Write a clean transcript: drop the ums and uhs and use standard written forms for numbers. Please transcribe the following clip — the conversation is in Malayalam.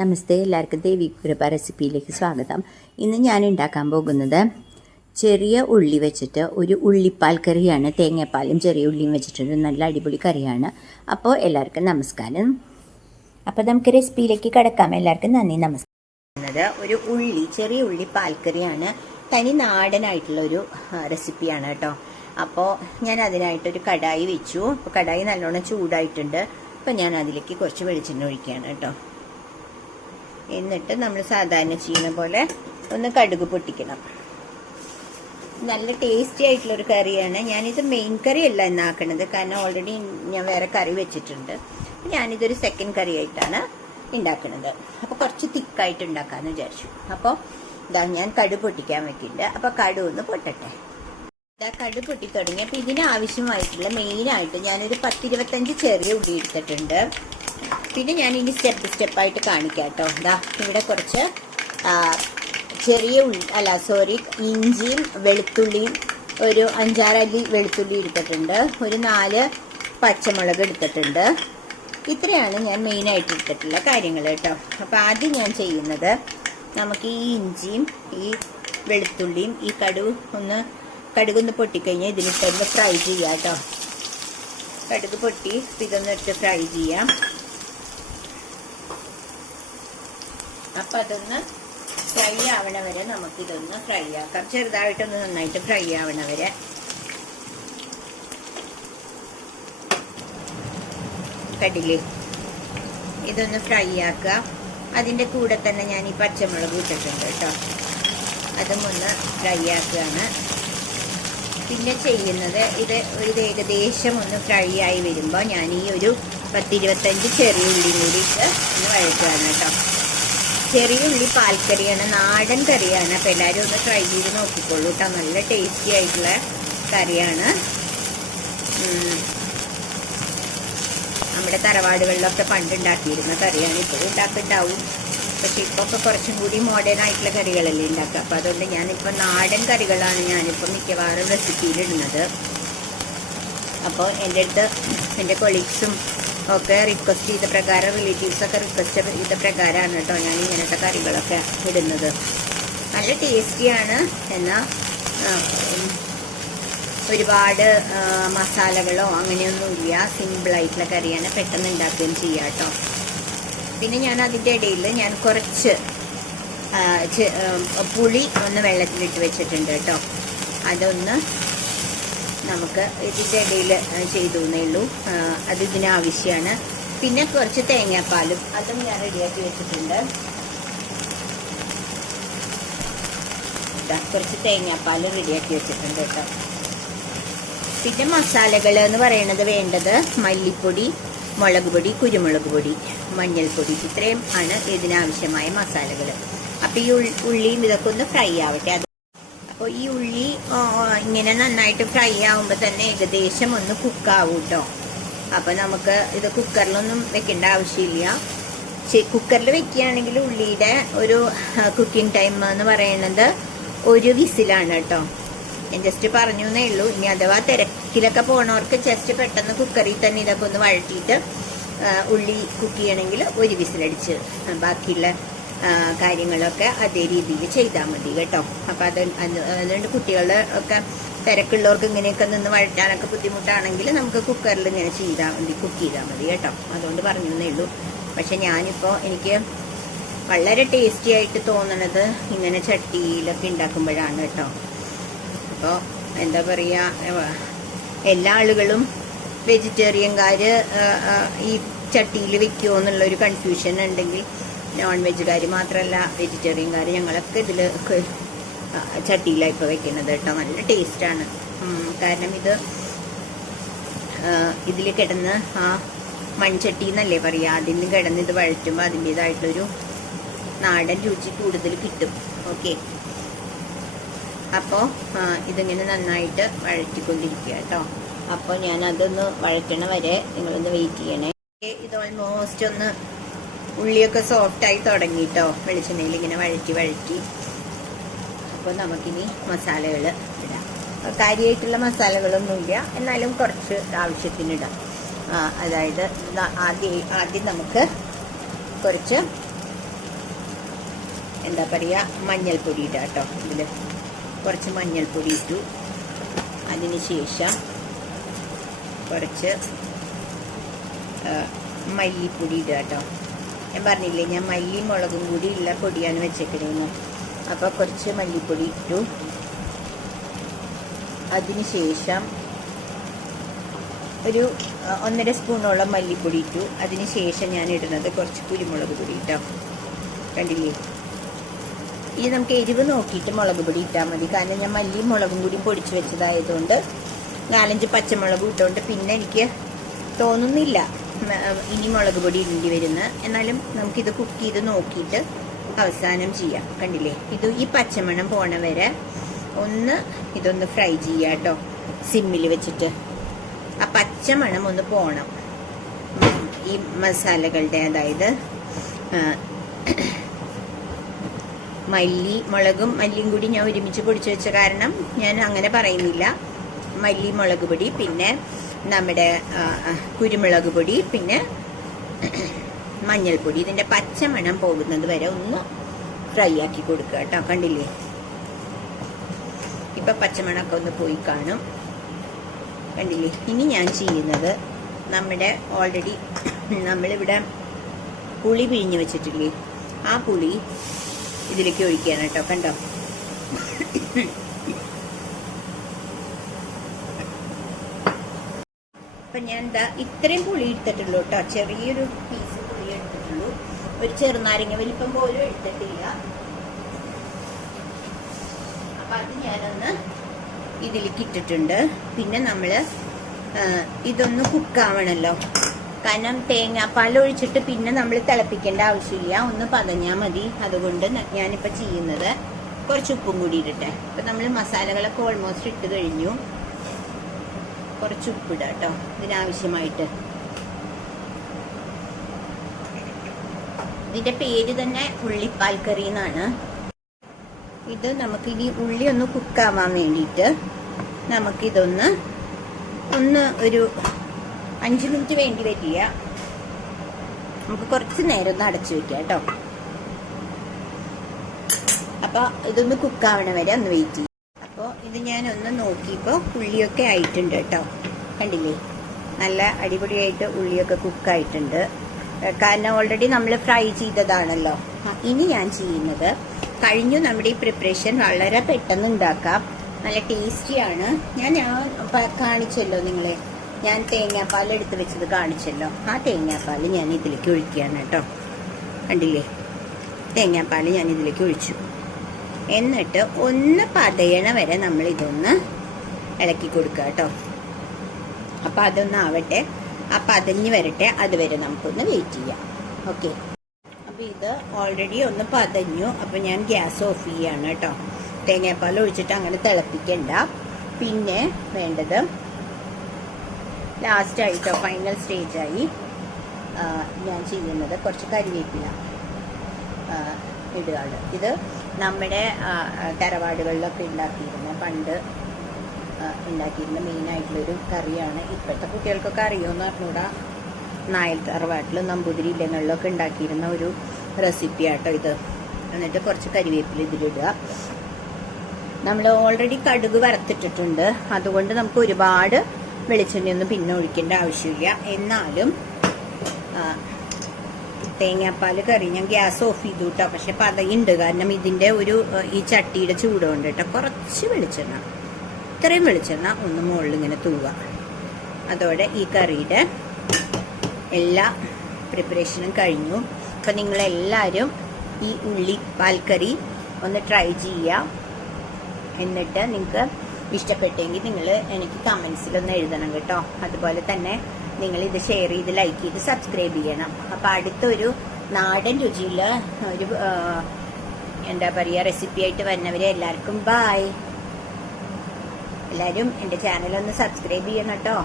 നമസ്തേ, എല്ലാവർക്കും ദേവി കൃപ റെസിപ്പിയിലേക്ക് സ്വാഗതം. ഇന്ന് ഞാൻ ഉണ്ടാക്കാൻ പോകുന്നത് ചെറിയ ഉള്ളി വെച്ചിട്ട് ഒരു ഉള്ളിപ്പാൽ കറിയാണ്. തേങ്ങാപ്പാലും ചെറിയ ഉള്ളിയും വെച്ചിട്ടൊരു നല്ല അടിപൊളി കറിയാണ്. അപ്പോൾ എല്ലാവർക്കും നമസ്കാരം. അപ്പോൾ നമുക്ക് റെസിപ്പിയിലേക്ക് കിടക്കാം. എല്ലാവർക്കും നന്ദി, നമസ്കാരം. ഒരു ചെറിയ ഉള്ളി പാൽക്കറിയാണ്. തനി നാടനായിട്ടുള്ളൊരു റെസിപ്പിയാണ് കേട്ടോ. അപ്പോൾ ഞാൻ അതിനായിട്ടൊരു കടായി വെച്ചു. അപ്പോൾ കടായി നല്ലോണം ചൂടായിട്ടുണ്ട്. അപ്പോൾ ഞാൻ അതിലേക്ക് കുറച്ച് വെളിച്ചെണ്ണ ഒഴിക്കുകയാണ് കേട്ടോ. എന്നിട്ട് നമ്മൾ സാധാരണ ചെയ്യുന്ന പോലെ ഒന്ന് കടുക് പൊട്ടിക്കണം. നല്ല ടേസ്റ്റി ആയിട്ടുള്ളൊരു കറിയാണ്. ഞാനിത് മെയിൻ കറി അല്ല എന്നാക്കണത്, കാരണം ഓൾറെഡി ഞാൻ വേറെ കറി വെച്ചിട്ടുണ്ട്. ഞാനിതൊരു സെക്കൻഡ് കറി ആയിട്ടാണ് ഉണ്ടാക്കുന്നത്. അപ്പോൾ കുറച്ച് തിക്കായിട്ട് ഉണ്ടാക്കാമെന്ന് വിചാരിച്ചു. അപ്പോൾ ഞാൻ കടുക് പൊട്ടിക്കാൻ വെക്കുന്നുണ്ട്. അപ്പോൾ കടുക് ഒന്ന് പൊട്ടട്ടെ. കടുക് പൊട്ടി തുടങ്ങി. അപ്പോൾ ഇതിനാവശ്യമായിട്ടുള്ള മെയിനായിട്ട് ഞാനൊരു 10-25 ചെറിയ ഉള്ളി എടുത്തിട്ടുണ്ട്. പിന്നെ ഞാൻ ഇനി സ്റ്റെപ്പായിട്ട് കാണിക്കാം കേട്ടോ. ഇവിടെ കുറച്ച് ഇഞ്ചിയും വെളുത്തുള്ളിയും ഒരു 5-6 അല്ലി വെളുത്തുള്ളി എടുത്തിട്ടുണ്ട്. ഒരു 4 പച്ചമുളക് എടുത്തിട്ടുണ്ട്. ഇത്രയാണ് ഞാൻ മെയിനായിട്ട് എടുത്തിട്ടുള്ള കാര്യങ്ങൾ കേട്ടോ. അപ്പോൾ ആദ്യം ഞാൻ ചെയ്യുന്നത്, നമുക്ക് ഈ ഇഞ്ചിയും ഈ വെളുത്തുള്ളിയും ഈ കടുകൊന്ന് പൊട്ടിക്കഴിഞ്ഞാൽ ഇതിലിട്ടൊന്ന് ഫ്രൈ ചെയ്യാം കേട്ടോ. കടുക് പൊട്ടി ഇതൊന്നിട്ട് ഫ്രൈ ചെയ്യാം. അപ്പം അതൊന്ന് ഫ്രൈ ആവണ വരെ നമുക്കിതൊന്ന് ഫ്രൈ ആക്കാം. ചെറുതായിട്ടൊന്ന് നന്നായിട്ട് ഫ്രൈ ആവണ വരെ. കടില് ഇതൊന്ന് ഫ്രൈ ആക്കുക. അതിൻ്റെ കൂടെ തന്നെ ഞാൻ ഈ പച്ചമുളക് ഇട്ടിട്ടുണ്ട് കേട്ടോ. അതും ഒന്ന് ഫ്രൈ ആക്കുകയാണ്. പിന്നെ ചെയ്യുന്നത്, ഇത് ഏകദേശം ഒന്ന് ഫ്രൈ ആയി വരുമ്പോൾ ഞാൻ ഈ ഒരു 10-25 ചെറിയ ഉള്ളിയും കൂടി ഇട്ട് ഒന്ന് വഴറ്റുകയാണ് കേട്ടോ. ചെറിയ ഉള്ളി പാൽക്കറിയാണ്, നാടൻ കറിയാണ്. അപ്പോൾ എല്ലാവരും ഒന്ന് ട്രൈ ചെയ്ത് നോക്കിക്കോളൂ കേട്ടോ. നല്ല ടേസ്റ്റി ആയിട്ടുള്ള കറിയാണ്. നമ്മുടെ തറവാടുകളിലൊക്കെ പണ്ടുണ്ടാക്കിയിരുന്ന കറിയാണ്. ഇപ്പോഴും ഉണ്ടാക്കുന്നുണ്ടാവും, പക്ഷെ ഇപ്പോൾ കുറച്ചും കൂടി മോഡേൺ ആയിട്ടുള്ള കറികളല്ലേ ഉണ്ടാക്കുക. അപ്പോൾ അതുകൊണ്ട് ഞാനിപ്പോൾ നാടൻ കറികളാണ് ഞാനിപ്പോൾ മിക്കവാറും റെസിപ്പിയിലിടുന്നത്. അപ്പോൾ എൻ്റെ അടുത്ത് എൻ്റെ കൊളീഗ്സും ഒക്കെ റിക്വസ്റ്റ് ചെയ്ത പ്രകാരം, റിലേറ്റീവ്സൊക്കെ റിക്വസ്റ്റ് ചെയ്ത പ്രകാരമാണ് കേട്ടോ ഞാൻ ഇങ്ങനത്തെ കറികളൊക്കെ ഇടുന്നത്. നല്ല ടേസ്റ്റിയാണ്. എന്നാൽ ഒരുപാട് മസാലകളോ അങ്ങനെയൊന്നുമില്ല. സിമ്പിളായിട്ടുള്ള കറിയാണ്, പെട്ടെന്ന് ഉണ്ടാക്കുകയും ചെയ്യാം കേട്ടോ. പിന്നെ ഞാൻ അതിൻ്റെ ഇടയിൽ ഞാൻ കുറച്ച് പുളി ഒന്ന് വെള്ളത്തിലിട്ട് വെച്ചിട്ടുണ്ട് കേട്ടോ. അതൊന്ന് നമുക്ക് ഇതിൻ്റെ ഇടയിൽ ചെയ്തു എന്നേ ഉള്ളൂ. അത് ഇതിനാവശ്യമാണ്. പിന്നെ കുറച്ച് തേങ്ങാപ്പാലും അതും ഞാൻ റെഡിയാക്കി വെച്ചിട്ടുണ്ട്. കുറച്ച് തേങ്ങാപ്പാൽ റെഡിയാക്കി വെച്ചിട്ടുണ്ട് കേട്ടോ. പിന്നെ മസാലകൾ എന്ന് പറയുന്നത് വേണ്ടത് മല്ലിപ്പൊടി, മുളക് പൊടി, കുരുമുളക് പൊടി, മഞ്ഞൾപ്പൊടി, ഇത്രയും ആണ് ഇതിനാവശ്യമായ മസാലകൾ. അപ്പോൾ ഈ ഉള്ളിയും ഇതൊക്കെ ഒന്ന് ഫ്രൈ ആവട്ടെ. അപ്പോൾ ഈ ഉള്ളി ഇങ്ങനെ നന്നായിട്ട് ഫ്രൈ ആവുമ്പോൾ തന്നെ ഏകദേശം ഒന്ന് കുക്കാവും കേട്ടോ. അപ്പോൾ നമുക്ക് ഇത് കുക്കറിലൊന്നും വെക്കേണ്ട ആവശ്യമില്ല. കുക്കറിൽ വെക്കുകയാണെങ്കിൽ ഉള്ളിയുടെ ഒരു കുക്കിംഗ് ടൈം എന്ന് പറയുന്നത് 1 വിസിലാണ് കേട്ടോ. ഞാൻ ജസ്റ്റ് പറഞ്ഞു എന്നേ ഉള്ളൂ. ഇനി അഥവാ തിരക്കിലൊക്കെ പോണവർക്ക് ജസ്റ്റ് പെട്ടെന്ന് കുക്കറിൽ തന്നെ ഇതൊക്കെ ഒന്ന് വഴറ്റിയിട്ട് ഉള്ളി കുക്ക് ചെയ്യണമെങ്കിൽ 1 വിസിലടിച്ച് ബാക്കിയുള്ള കാര്യങ്ങളൊക്കെ അതേ രീതിയിൽ ചെയ്താൽ മതി കേട്ടോ. അപ്പോൾ അതുകൊണ്ട് കുട്ടികളുടെ ഒക്കെ തിരക്കുള്ളവർക്ക് ഇങ്ങനെയൊക്കെ നിന്ന് വഴറ്റാനൊക്കെ ബുദ്ധിമുട്ടാണെങ്കിൽ നമുക്ക് കുക്കറിൽ ഇങ്ങനെ കുക്ക് ചെയ്താൽ മതി കേട്ടോ. അതുകൊണ്ട് പറഞ്ഞു എന്നേ ഉള്ളൂ. പക്ഷെ ഞാനിപ്പോൾ എനിക്ക് വളരെ ടേസ്റ്റി ആയിട്ട് തോന്നണത് ഇങ്ങനെ ചട്ടിയിലൊക്കെ ഉണ്ടാക്കുമ്പോഴാണ് കേട്ടോ. അപ്പോൾ എന്താ പറയുക, എല്ലാ ആളുകളും വെജിറ്റേറിയൻകാർ ഈ ചട്ടിയിൽ വെക്കുമോ എന്നുള്ളൊരു കൺഫ്യൂഷൻ ഉണ്ടെങ്കിൽ, നോൺ വെജുകാർ മാത്രമല്ല വെജിറ്റേറിയൻകാർ ഞങ്ങളൊക്കെ ഇതിൽ ചട്ടിയിലാണ് ഇപ്പോൾ വെക്കുന്നത് കേട്ടോ. നല്ല ടേസ്റ്റാണ്. കാരണം ഇതിൽ കിടന്ന് ആ മൺചട്ടി എന്നല്ലേ പറയുക, അതിന് കിടന്ന് ഇത് വഴറ്റുമ്പോൾ അതിൻ്റേതായിട്ടൊരു നാടൻ രുചി കൂടുതൽ കിട്ടും. ഓക്കെ, അപ്പോൾ ഇതിങ്ങനെ നന്നായിട്ട് വഴറ്റിക്കൊണ്ടിരിക്കുക കേട്ടോ. അപ്പോൾ ഞാൻ അതൊന്ന് വഴറ്റണ വരെ നിങ്ങളൊന്ന് വെയിറ്റ് ചെയ്യണേ. ഇത് ഓൾമോസ്റ്റ് ഒന്ന് ഉള്ളിയൊക്കെ സോഫ്റ്റായി തുടങ്ങി കേട്ടോ, വെളിച്ചെണ്ണയിൽ ഇങ്ങനെ വഴറ്റി. അപ്പോൾ നമുക്കിനി മസാലകൾ ഇടാം. കാര്യമായിട്ടുള്ള മസാലകളൊന്നുമില്ല, എന്നാലും കുറച്ച് ആവശ്യത്തിനിടാം. അതായത് ആദ്യം നമുക്ക് കുറച്ച് എന്താ പറയുക, മഞ്ഞൾപ്പൊടി ഇടാം കേട്ടോ. ഇതിൽ കുറച്ച് മഞ്ഞൾപ്പൊടി ഇട്ടു. അതിനുശേഷം കുറച്ച് മല്ലിപ്പൊടി ഇടുക കേട്ടോ. ഞാൻ പറഞ്ഞില്ലേ, ഞാൻ മല്ലി മുളകും കൂടി ഉള്ള പൊടിയാണ് വെച്ചേക്കണേന്ന്. അപ്പോൾ കുറച്ച് മല്ലിപ്പൊടി ഇട്ടു. അതിനുശേഷം ഒരു 1.5 സ്പൂണോളം മല്ലിപ്പൊടി ഇട്ടു. അതിനുശേഷം ഞാൻ ഇടുന്നത് കുറച്ച് കുരുമുളക് പൊടി ഇട്ടോ. കണ്ടില്ലേ? ഇത് നമുക്ക് എരിവ് നോക്കിയിട്ട് മുളക് പൊടി ഇട്ടാൽ മതി. കാരണം ഞാൻ മല്ലിയും മുളകും കൂടി പൊടിച്ച് വെച്ചതായതുകൊണ്ട് 4-5 പച്ചമുളക് ഇട്ടുകൊണ്ട് പിന്നെ എനിക്ക് തോന്നുന്നില്ല ഇനി മുളക് പൊടി ഇടേണ്ടി വരുന്ന. എന്നാലും നമുക്കിത് കുക്ക് ചെയ്ത് നോക്കിയിട്ട് അവസാനം ചെയ്യാം. കണ്ടില്ലേ? ഈ പച്ചമണം പോണ വരെ ഇതൊന്ന് ഫ്രൈ ചെയ്യാം കേട്ടോ, സിമ്മിൽ വെച്ചിട്ട്. ആ പച്ചമണം ഒന്ന് പോണം ഈ മസാലകളുടെ. അതായത് മുളകും മല്ലിയും കൂടി ഞാൻ ഒരുമിച്ച് പൊടിച്ചു വെച്ച കാരണം ഞാൻ അങ്ങനെ പറയുന്നില്ല. മല്ലി, മുളക് പൊടി, പിന്നെ നമ്മുടെ കുരുമുളക് പൊടി, പിന്നെ മഞ്ഞൾപ്പൊടി, ഇതിൻ്റെ പച്ചമണം പോകുന്നത് വരെ ഒന്ന് ഫ്രൈ ആക്കി കൊടുക്കുക കേട്ടോ. കണ്ടില്ലേ? ഇപ്പം പച്ചമണമൊക്കെ ഒന്ന് പോയി കാണും. കണ്ടില്ലേ? ഇനി ഞാൻ ചെയ്യുന്നത് നമ്മുടെ ഓൾറെഡി നമ്മളിവിടെ പുളി പിഴിഞ്ഞ് വെച്ചിട്ടില്ലേ, ആ പുളി ഇതിലേക്ക് ഒഴിക്കുകയാണ് കേട്ടോ. കണ്ടോ? അപ്പം ഞാൻ ഇത്രയും പുളി എടുത്തിട്ടുള്ളൂ കേട്ടോ. ചെറിയൊരു പീസ് പുളി എടുത്തിട്ടുള്ളൂ. ഒരു ചെറുനാരങ്ങ വലിപ്പം പോലും എടുത്തിട്ടില്ല. അപ്പം അത് ഞാനൊന്ന് ഇതിലേക്ക് ഇട്ടിട്ടുണ്ട്. പിന്നെ നമ്മൾ ഇതൊന്ന് കുക്കാവണല്ലോ. കാരണം തേങ്ങാപ്പാൽ ഒഴിച്ചിട്ട് പിന്നെ നമ്മൾ തിളപ്പിക്കേണ്ട ആവശ്യമില്ല, ഒന്ന് പതഞ്ഞാൽ മതി. അതുകൊണ്ട് ഞാനിപ്പോൾ ചെയ്യുന്നത് കുറച്ച് ഉപ്പും കൂടി ഇടട്ടെ. ഇപ്പം നമ്മൾ മസാലകളൊക്കെ ഓൾമോസ്റ്റ് ഇട്ട് കഴിഞ്ഞു. കുറച്ച് ഉപ്പിടാം കേട്ടോ ഇതിനാവശ്യമായിട്ട്. ഇതിൻ്റെ പേര് തന്നെ ഉള്ളിപ്പാൽ കറി എന്നാണ്. ഇത് നമുക്കിനി ഉള്ളി ഒന്ന് കുക്കാവാൻ വേണ്ടിയിട്ട് നമുക്കിതൊന്ന് ഒരു 5 മിനിറ്റ് വേണ്ടി വരില്ല. നമുക്ക് കുറച്ച് നേരം ഒന്ന് അടച്ചു വെക്കാം കേട്ടോ. അപ്പോൾ ഇതൊന്ന് കുക്കാവണ വരെ ഒന്ന് വെയിറ്റ് ചെയ്യും. അപ്പോൾ ഇത് ഞാനൊന്ന് നോക്കിയപ്പോൾ ഉള്ളിയൊക്കെ ആയിട്ടുണ്ട് കേട്ടോ. കണ്ടില്ലേ? നല്ല അടിപൊളിയായിട്ട് ഉള്ളിയൊക്കെ കുക്കായിട്ടുണ്ട്. കാരണം ഓൾറെഡി നമ്മൾ ഫ്രൈ ചെയ്തതാണല്ലോ. ഇനി ഞാൻ ചെയ്യുന്നത്, കഴിഞ്ഞു നമ്മുടെ ഈ പ്രിപ്പറേഷൻ വളരെ പെട്ടെന്ന് ഉണ്ടാക്കാം, നല്ല ടേസ്റ്റിയാണ്. ഞാൻ കാണിച്ചല്ലോ നിങ്ങളെ, ഞാൻ തേങ്ങാപ്പാൽ എടുത്ത് വെച്ചത് കാണിച്ചല്ലോ. ആ തേങ്ങാപ്പാൽ ഞാൻ ഇതിലേക്ക് ഒഴിക്കുകയാണ് കേട്ടോ. കണ്ടില്ലേ? തേങ്ങാപ്പാൽ ഞാൻ ഇതിലേക്ക് ഒഴിച്ചു. എന്നിട്ട് ഒന്ന് പതയണ വരെ നമ്മൾ ഇതൊന്ന് ഇളക്കി കൊടുക്കുക കേട്ടോ. അപ്പം അതൊന്ന് ആവട്ടെ, ആ പതഞ്ഞ് വരട്ടെ, അതുവരെ നമുക്കൊന്ന് വെയിറ്റ് ചെയ്യാം. ഓക്കെ. അപ്പോൾ ഇത് ഓൾറെഡി ഒന്ന് പതഞ്ഞു. അപ്പം ഞാൻ ഗ്യാസ് ഓഫ് ചെയ്യാണ് കേട്ടോ. തേങ്ങാപ്പാൽ ഒഴിച്ചിട്ട് അങ്ങനെ തിളപ്പിക്കണ്ട. പിന്നെ വേണ്ടത് ലാസ്റ്റായിട്ടോ, ഫൈനൽ സ്റ്റേജായി ഞാൻ ചെയ്യുന്നത് കുറച്ച് കരിവേപ്പില ഇടുകയാണ്. ഇത് നമ്മുടെ തറവാടുകളിലൊക്കെ പണ്ട് ഉണ്ടാക്കിയിരുന്ന മെയിനായിട്ടുള്ളൊരു കറിയാണ്. ഇപ്പോഴത്തെ കുട്ടികൾക്കൊക്കെ അറിയുമെന്ന് പറഞ്ഞുകൂടാ. നായൽ തറവാട്ടിലും നമ്പൂതിരി ഇല്ലങ്ങളിലൊക്കെ ഉണ്ടാക്കിയിരുന്ന ഒരു റെസിപ്പി ആട്ടോ ഇത്. എന്നിട്ട് കുറച്ച് കരിവേപ്പില ഇതിലിടുക. നമ്മൾ ഓൾറെഡി കടുക് വറുത്തിട്ടിട്ടുണ്ട്, അതുകൊണ്ട് നമുക്ക് ഒരുപാട് വെളിച്ചെണ്ണയൊന്നും പിന്നെ ഒഴിക്കേണ്ട ആവശ്യമില്ല. എന്നാലും തേങ്ങാപ്പാൽ കറി ഞാൻ ഗ്യാസ് ഓഫ് ചെയ്തു കേട്ടോ. പക്ഷെ പതയുണ്ട്, കാരണം ഇതിൻ്റെ ഈ ചട്ടിയുടെ ചൂടുകൊണ്ട് കേട്ടോ. കുറച്ച് വെളിച്ചെണ്ണ, ഇത്രയും വെളിച്ചെണ്ണ ഒന്ന് മുകളിൽ ഇങ്ങനെ തൂവുക. അതോടെ ഈ കറിയുടെ എല്ലാ പ്രിപ്പറേഷനും കഴിഞ്ഞു. അപ്പം നിങ്ങളെല്ലാവരും ഈ ഉള്ളിപ്പാൽ കറി ഒന്ന് ട്രൈ ചെയ്യുക. എന്നിട്ട് നിങ്ങൾക്ക് ഇഷ്ടപ്പെട്ടെങ്കിൽ നിങ്ങൾ എനിക്ക് കമൻസിലൊന്ന് എഴുതണം കേട്ടോ. അതുപോലെ തന്നെ നിങ്ങളിത് ഷെയർ ചെയ്ത് ലൈക്ക് ചെയ്ത് സബ്സ്ക്രൈബ് ചെയ്യണം. അപ്പോൾ അടുത്തൊരു നാടൻ രുചിയിൽ ഒരു എന്താ പറയുക റെസിപ്പി ആയിട്ട് വരുന്നവരെ എല്ലാവർക്കും ബായ്. എല്ലാവരും എൻ്റെ ചാനലൊന്ന് സബ്സ്ക്രൈബ് ചെയ്യണം കേട്ടോ.